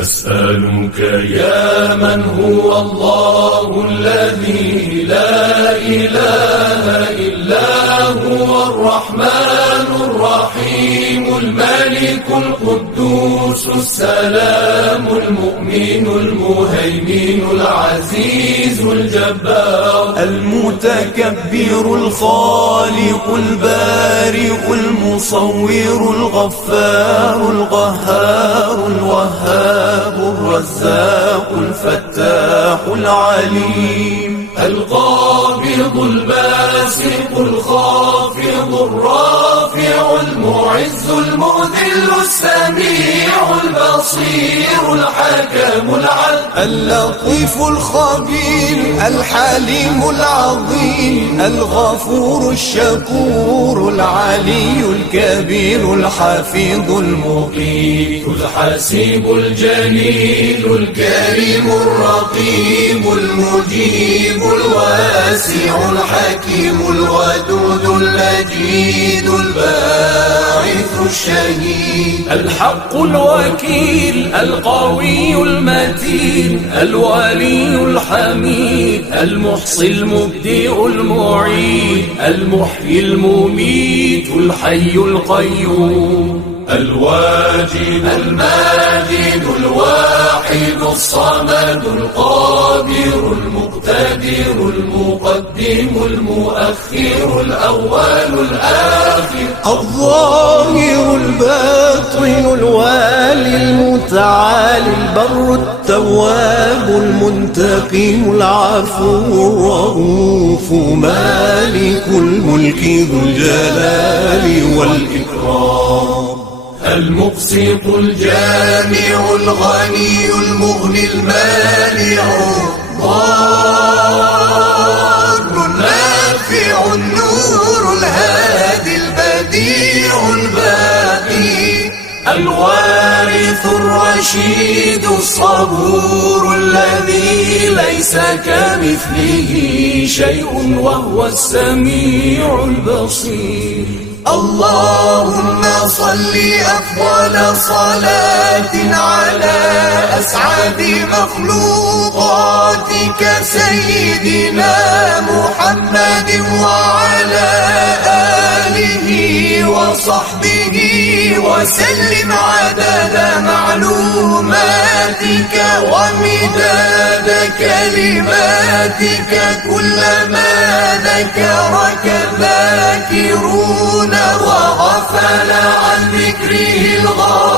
نسألك يا من هو الله الذي لا إله إلا هو الرحمن الرحيم الملك القدوس السلام المؤمن المهيمن العزيز الجبار المتكبر الخالق البارئ المصور الغفار القهار الوهاب الرزاق الفتاح العليم القابض الباسط الخافض الرافع المعز المذل السميع البصير الحكم العدل اللطيف الخبير الحليم العظيم الغفور الشكور العلي الكبير الحفيظ المقيت الحسيب الجليل الكريم الرقيب المجيب الواسع الحكيم الودود المجيد الباعث الشهيد الحق الوكيل القوي المتين الولي الحميد المحصي المبدئ المعيد المحيي المميت الحي القيوم الواجد الماجد الواحد الصمد القادر المقتدر المقدم المؤخر الأول الآخر الظاهر الباطن الوالي المتعالي البر التواب المنتقم العفو الرؤوف مالك الملك ذو الجلال والإكرام المقسط الجامع الغني المغني المانع الضار النافع النور الهادي البديع الباقي الوارث الرشيد الصبور الذي ليس كمثله شيء وهو السميع البصير اللهم صل أفضل صلاة على أسعد مخلوقاتك سيدنا محمد وعلى آله وصحبه وسلم عدد معلوماتك ومداد كلماتك كلما ذكرك الذاكرون وغفل عن ذكره الغافلون